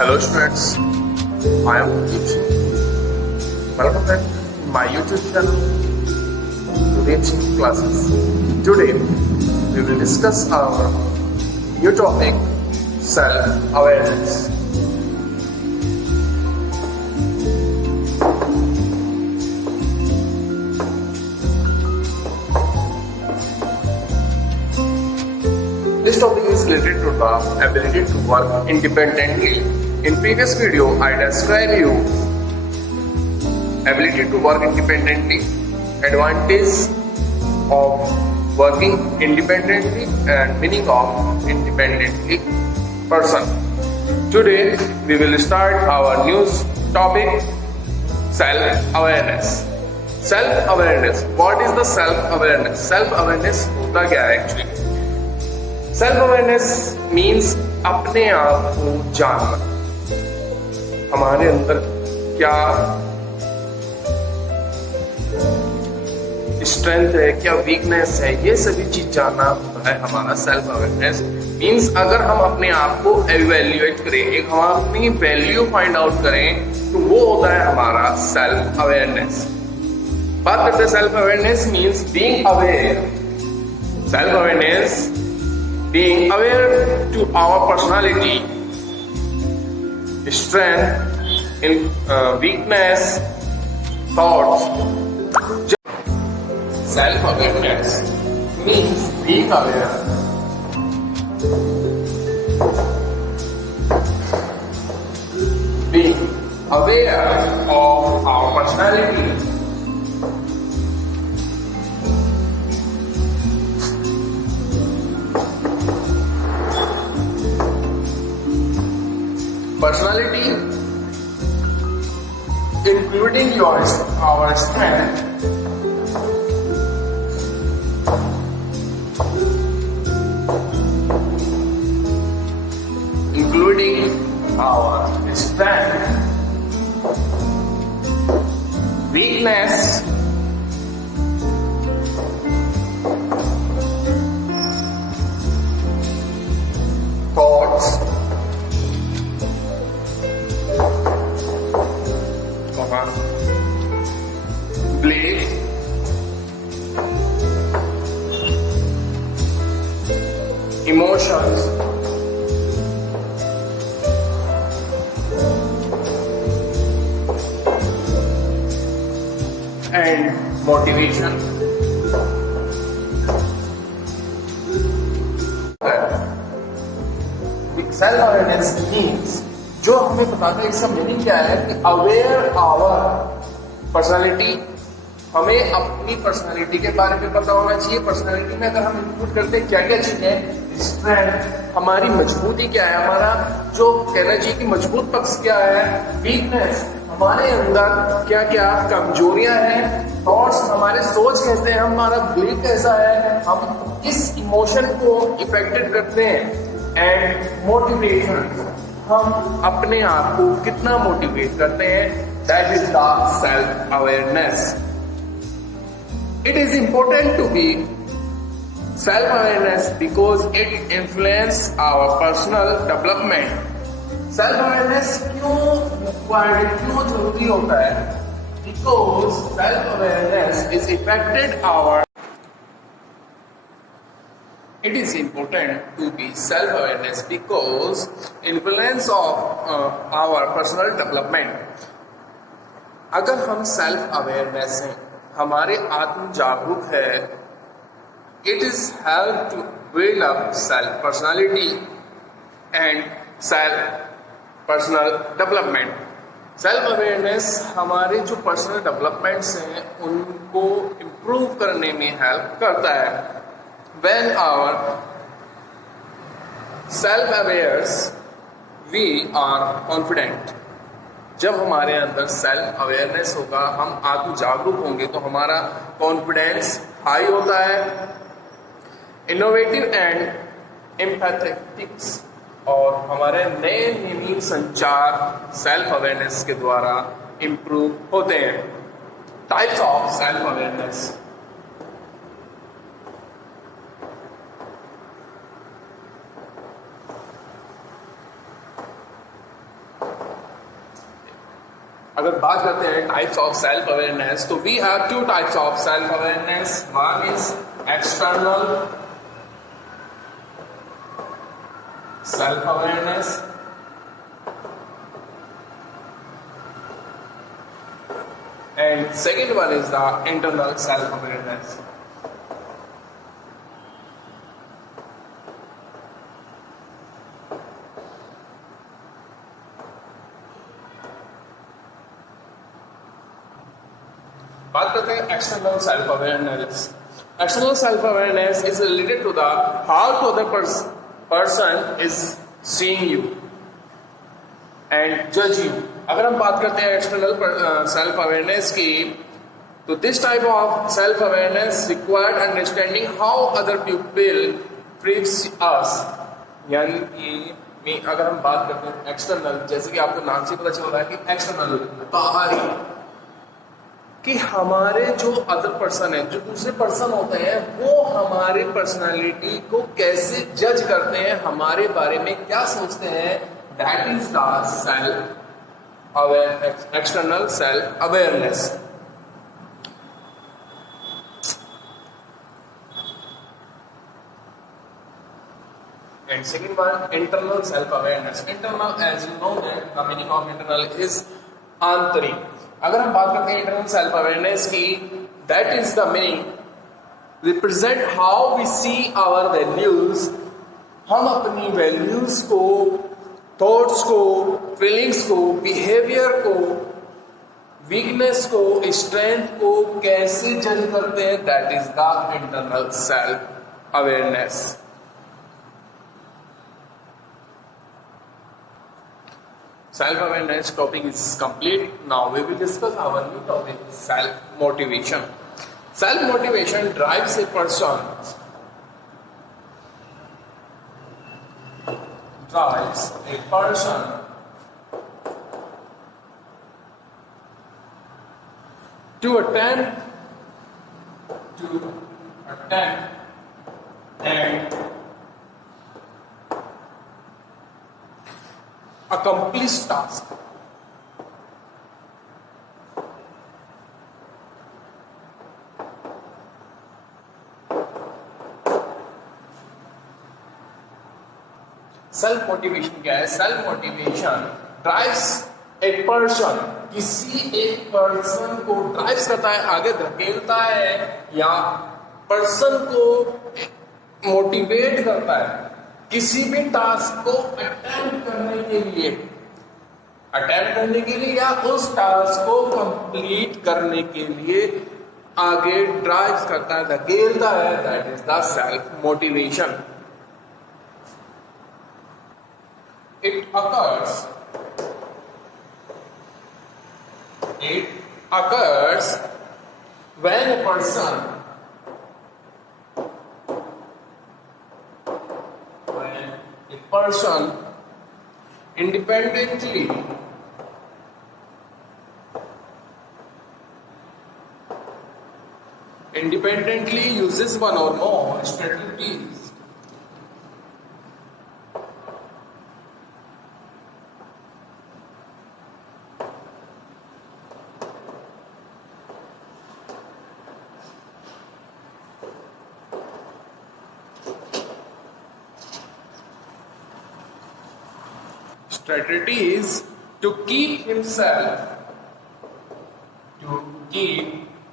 Hello students, I am Mukesh. Welcome back to my YouTube channel, Today's Classes. Today we will discuss our new topic, self-awareness. This topic is related to the ability to work independently. In previous video, I described you ability to work independently, advantage of working independently and meaning of independently person. Today, we will start our new topic, self-awareness. Self-awareness. What is the self-awareness? Self-awareness होता क्या है actually? Self awareness means अपने आप को जानना, हमारे अंदर क्या स्ट्रेंथ है, क्या वीकनेस है, ये सभी चीज जानना होता है हमारा सेल्फ अवेयरनेस। मीन्स अगर हम अपने आप को एवेल्युएट करें, एक हम अपनी वैल्यू फाइंड आउट करें, तो वो होता है हमारा सेल्फ अवेयरनेस। बात करते हैं self awareness means being aware. Self awareness being aware to our personality, strength, weakness, thoughts. Self-awareness means being aware of our personality, including our strength, weakness, thoughts, belief, emotions, and motivation. Self awareness means जो हमें बताता है, इसका मीनिंग क्या है कि aware our personality, हमें अपनी पर्सनालिटी के बारे में पता होना चाहिए। पर्सनालिटी में अगर हम इंक्लूड करते हैं क्या क्या चीजें, स्ट्रेंथ, हमारी मजबूती क्या है, हमारा जो कहना चाहिए कि मजबूत पक्ष क्या है, वीकनेस, हमारे अंदर क्या क्या कमजोरियां हैं, थॉट्स, हमारे सोच कैसे हैं, हमारा बिलीफ कैसा है, हम किस इमोशन को इफेक्टेड करते हैं, एंड मोटिवेशन, हम अपने आप को कितना मोटिवेट करते हैं। That is the self awareness. It is important to be self-awareness because it influences our personal development. Self-awareness क्यों required, क्यों जरूरी होता है? Because self-awareness is affected our. It is important to be self-awareness because influence of our personal development. अगर हम self-awareness हैं, हमारे आत्म जागरूक है, it is help to build up self personality and self personal development. Self awareness हमारे जो personal developments हैं उनको इम्प्रूव करने में हेल्प करता है। When our self awareness we are confident. जब हमारे अंदर सेल्फ अवेयरनेस होगा, हम आत्म जागरूक होंगे, तो हमारा कॉन्फिडेंस हाई होता है। इनोवेटिव एंड एम्पैथेटिक्स, और हमारे नए नवीन संचार सेल्फ अवेयरनेस के द्वारा इंप्रूव होते हैं। Types of self awareness. अगर बात करते हैं टाइप्स ऑफ सेल्फ अवेयरनेस, तो we have two types of self awareness. One is external self awareness and second one is the internal self awareness. बात करते हैं external self awareness. External self awareness is related to the how to other person is seeing you and जज you. अगर हम बात करते हैं external self awareness की, तो this type of self awareness required understanding how other people treats us. यानी अगर हम बात करते हैं एक्सटर्नल, जैसे कि आपको नाम से पता चल रहा है कि एक्सटर्नल बाहरी, कि हमारे जो अदर पर्सन है, जो दूसरे पर्सन होते हैं, वो हमारे पर्सनालिटी को कैसे जज करते हैं, हमारे बारे में क्या सोचते हैं. That is the self aware, external self awareness. And second one, internal self awareness. Internal, as you know that the meaning of internal is आंतरिक. अगर हम बात करते हैं इंटरनल सेल्फ अवेयरनेस की, that is the meaning represent how we see our values. हम अपनी वैल्यूज को, थॉट्स को, फीलिंग्स को, बिहेवियर को, वीकनेस को, स्ट्रेंथ को कैसे जज करते हैं. That is the internal self awareness. Self-awareness topic is complete. Now we will discuss our new topic, self-motivation. Self-motivation drives a person to attempt and accomplish task. Self motivation क्या है? Self motivation drives a person, किसी एक पर्सन को ड्राइव्स करता है, आगे धकेलता है, या पर्सन को मोटिवेट करता है किसी भी टास्क को अटेम्प्ट करने के लिए या उस टास्क को कंप्लीट करने के लिए आगे ड्राइव करता है, धकेलता है. That is the self motivation. It occurs when a person independently uses one or more strategies to keep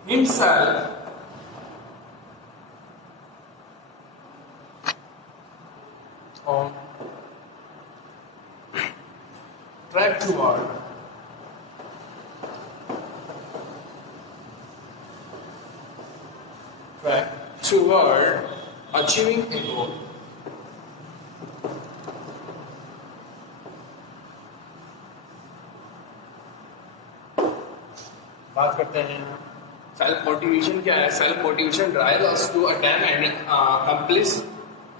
himself on track toward achieving a goal. बात करते हैं सेल्फ मोटिवेशन क्या है. Self motivation drive us to attempt and complete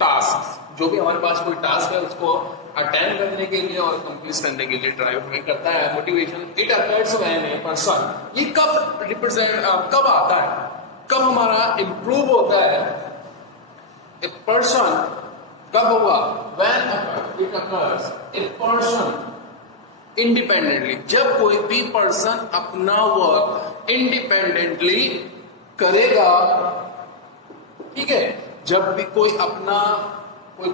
task. जो भी हमारे पास कोई टास्क है उसको अटेम्प्ट करने के लिए और कंप्लीट करने के लिए ड्राइव हमें करता है. Motivation it occurs when a person, ये कब आता है, कब हमारा इंप्रूव होता है. ए पर्सन कब हुआ? When it occurs a person independently. जब कोई भी पर्सन अपना वर्क इंडिपेंडेंटली करेगा, ठीक है, जब भी कोई अपना कोई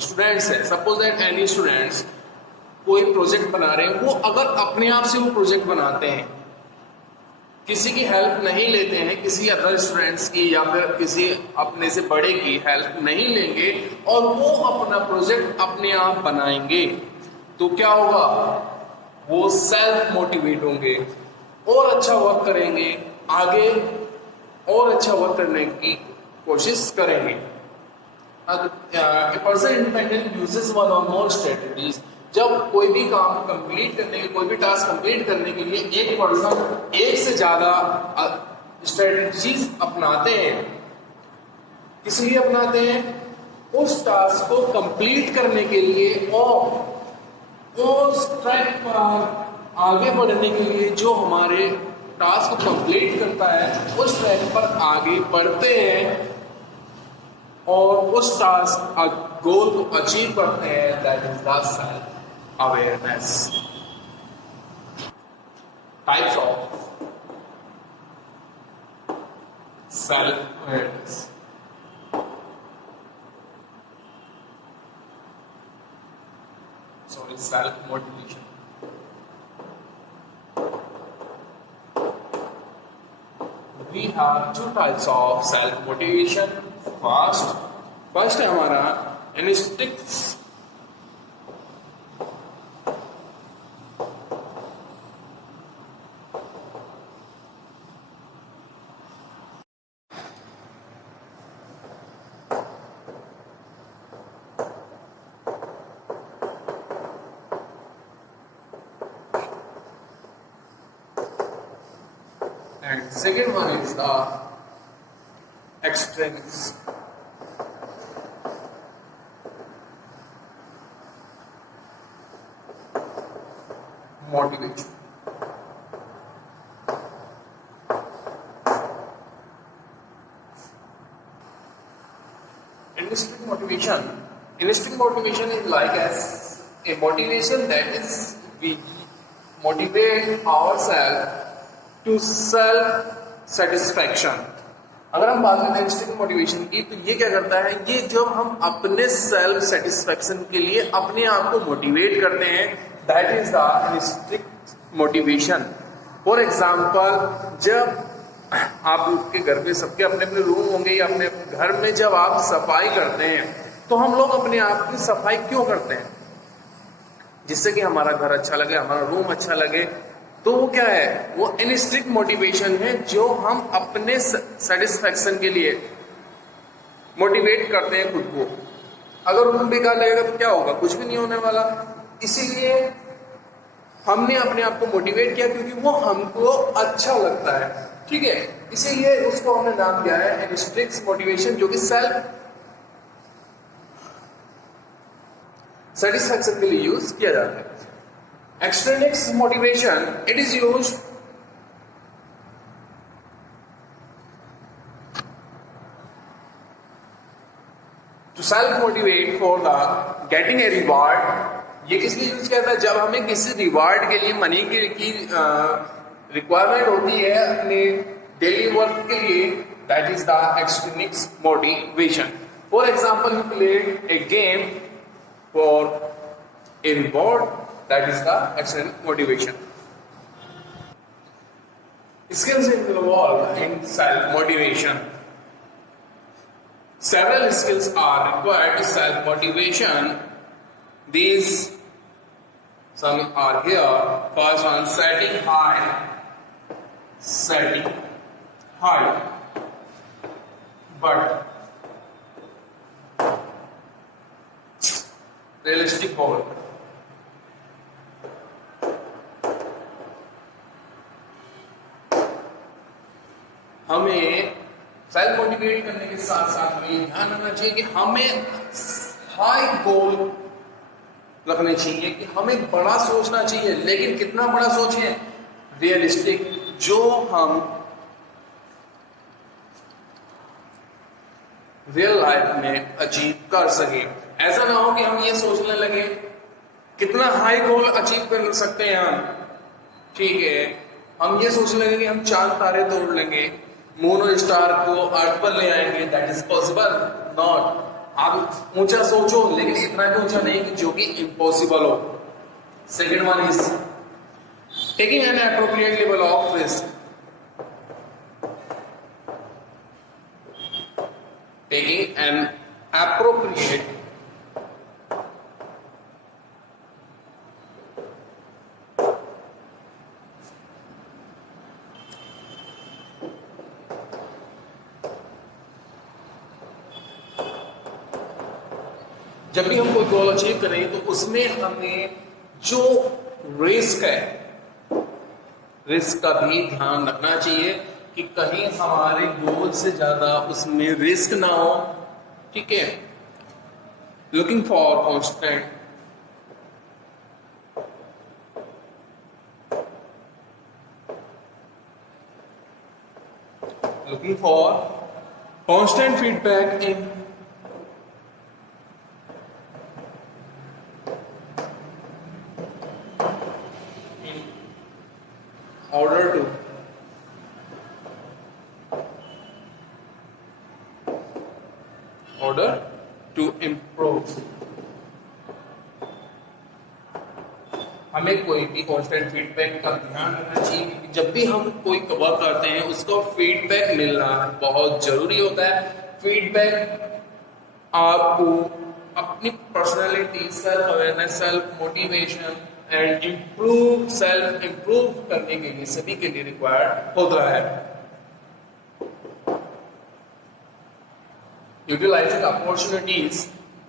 स्टूडेंट्स है, सपोज दैट एनी स्टूडेंट्स कोई प्रोजेक्ट बना रहे हैं, वो अगर अपने आप से वो प्रोजेक्ट बनाते हैं, किसी की हेल्प नहीं लेते हैं, किसी अदर स्टूडेंट्स की या फिर किसी अपने से बड़े की हेल्प नहीं लेंगे और वो अपना प्रोजेक्ट अपने आप बनाएंगे, तो क्या होगा, वो सेल्फ मोटिवेट होंगे और अच्छा वर्क करेंगे, आगे और अच्छा वर्क करने की कोशिश करेंगे। पर्सन इंडिपेंडेंट यूजेस वन और मोर स्ट्रेटजीज। जब कोई भी काम कंप्लीट करने के, कोई भी टास्क कंप्लीट करने के लिए एक पर्सन एक से ज्यादा स्ट्रेटजीज अपनाते हैं। किस लिए अपनाते हैं? उस टास्क को कंप्लीट करने के लिए और उस ट्रैक पर आगे बढ़ने के लिए जो हमारे टास्क को कंप्लीट करता है, उस ट्रैक पर आगे बढ़ते हैं और उस टास्क गोल को अचीव करते हैं। That is the self awareness. Types of self awareness. Sorry, self motivation. We have two types of self motivation. First है हमारा instincts. And second one is the extremes. Motivation. Intrinsic motivation. Intrinsic motivation is like as a motivation that is we motivate ourselves to self satisfaction. अगर हम बात करें instinct motivation की, तो ये क्या करता है, ये जब हम अपने सेल्फ सेटिस्फेक्शन के लिए अपने आप को मोटिवेट करते हैं, that is the instinct motivation. For example, जब आपके घर पे सबके अपने अपने रूम होंगे या अपने घर में जब आप सफाई करते हैं, तो हम लोग अपने आप की सफाई क्यों करते हैं? जिससे कि हमारा घर अच्छा लगे, हमारा रूम अच्छा लगे। तो वो क्या है, वो इंस्टिंक्ट मोटिवेशन है जो हम अपने सेटिस्फेक्शन के लिए मोटिवेट करते हैं खुद को। अगर रूम बेकार लगेगा तो क्या होगा, कुछ भी नहीं होने वाला। इसीलिए हमने अपने आप को मोटिवेट किया क्योंकि वो हमको अच्छा लगता है, ठीक है। इसीलिए उसको हमने नाम दिया है इंस्टिंक्ट मोटिवेशन, जो कि सेल्फ सेटिस्फेक्शन के लिए यूज किया जाता है। Extrinsic motivation, it is used to self-motivate for the getting a reward. ये किस लिए यूज किया था? जब हमें किसी रिवार्ड के लिए मनी की रिक्वायरमेंट होती है अपने डेली वर्क के लिए, that is the extrinsic motivation. For example, you played a game for a reward. That is the extrinsic motivation. Skills involved in self-motivation. Several skills are required to self-motivation. These some are here. First one, setting high. Setting high. But realistic goal. हमें self motivate करने के साथ साथ हमें ध्यान रखना चाहिए कि हमें हाई गोल रखने चाहिए, कि हमें बड़ा सोचना चाहिए। लेकिन कितना बड़ा सोचें? रियलिस्टिक, जो हम रियल लाइफ में अचीव कर सके। ऐसा ना हो कि हम ये सोचने लगे कितना हाई गोल अचीव कर सकते हैं हम, ठीक है। हम ये सोचने लगे कि हम चांद तारे तोड़ लेंगे, मून स्टार को अर्थ पर ले आएंगे, दैट इज पॉसिबल नॉट। आप ऊंचा सोचो लेकिन इतना भी ऊंचा नहीं कि जो कि इम्पॉसिबल हो। Second one is taking an appropriate level of risk. Taking an appropriate जब भी हम कोई गोल अचीव करें तो उसमें हमें जो रिस्क है, रिस्क का भी ध्यान रखना चाहिए कि कहीं हमारे गोल से ज्यादा उसमें रिस्क ना हो, ठीक है। Looking for constant looking for constant feedback in order to improve। हमें कोई भी कांस्टेंट फीडबैक का ध्यान रखना चाहिए कि जब भी हम कोई कवर करते हैं उसका फीडबैक मिलना बहुत जरूरी होता है। फीडबैक आपको अपनी personality, self awareness, self motivation and self improve करने के लिए सभी के लिए रिक्वायर्ड होता है। यूटिलाइजिंग अपॉर्चुनिटीज,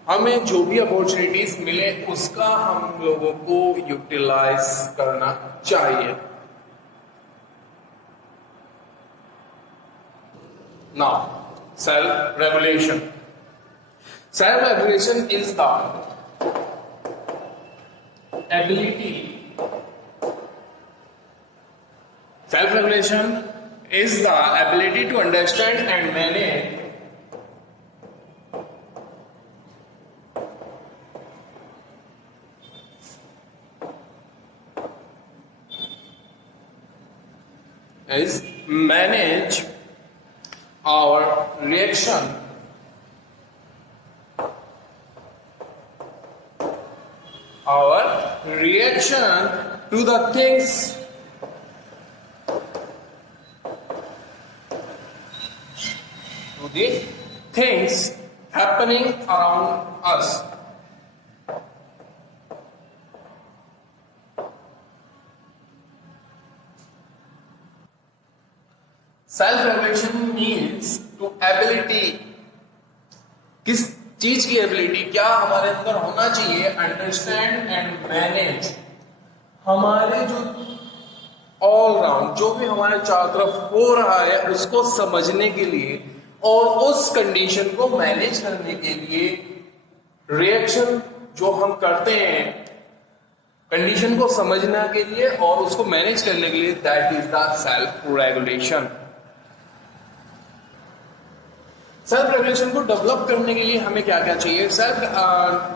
हमें जो भी अपॉर्चुनिटीज मिले उसका हम लोगों को यूटिलाइज करना चाहिए। Now self regulation. Self regulation is the ability, self regulation is the ability to understand and manage is manage our reaction to the things happening around us। Self regulation means to ability, किस चीज की एबिलिटी, क्या हमारे अंदर होना चाहिए, understand and manage, हमारे जो ऑल राउंड जो भी हमारे चारों तरफ हो रहा है उसको समझने के लिए और उस कंडीशन को मैनेज करने के लिए रिएक्शन जो हम करते हैं कंडीशन को समझने के लिए और उसको मैनेज करने के लिए, that is the self regulation. Self regulation को डेवलप करने के लिए हमें क्या क्या चाहिए? सेल्फ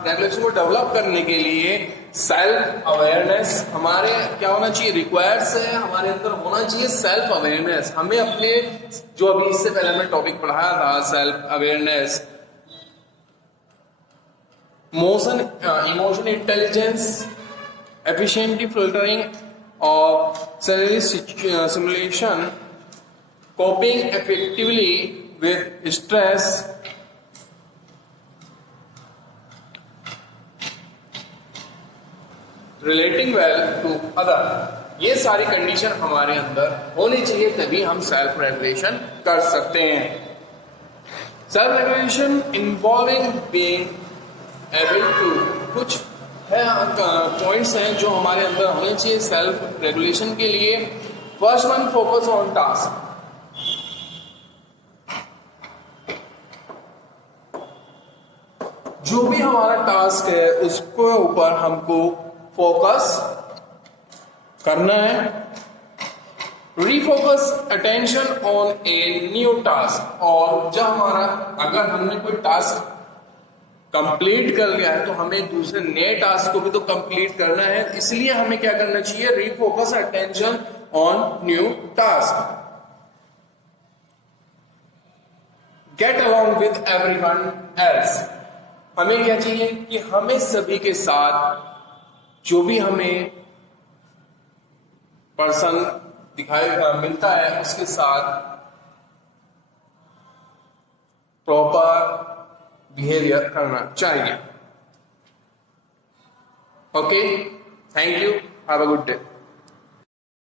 रेगुलेशन को डेवलप करने के लिए सेल्फ अवेयरनेस हमारे क्या होना चाहिए, रिक्वायर्स है हमारे अंदर होना चाहिए सेल्फ अवेयरनेस। हमें अपने जो अभी इससे पहले हमने टॉपिक पढ़ाया था self awareness, emotion intelligence, efficiently filtering of salary simulation, coping effectively with stress, relating well to other, ये सारी कंडीशन हमारे अंदर होनी चाहिए तभी हम सेल्फ रेगुलेशन कर सकते हैं। Self regulation involving being able to, कुछ है पॉइंट्स हैं जो हमारे अंदर होने चाहिए सेल्फ रेगुलेशन के लिए। First one, focus on task. जो भी हमारा टास्क है उसके ऊपर हमको फोकस करना है। Refocus attention on a new task, और जब हमारा अगर हमने कोई टास्क कंप्लीट कर लिया है तो हमें दूसरे नए टास्क को भी तो कंप्लीट करना है, इसलिए हमें क्या करना चाहिए, refocus attention on new task. Get along with everyone else, हमें क्या चाहिए कि हमें सभी के साथ जो भी हमें पर्सन दिखाई मिलता है उसके साथ प्रॉपर बिहेवियर करना चाहिए। Okay, thank you, have a good day.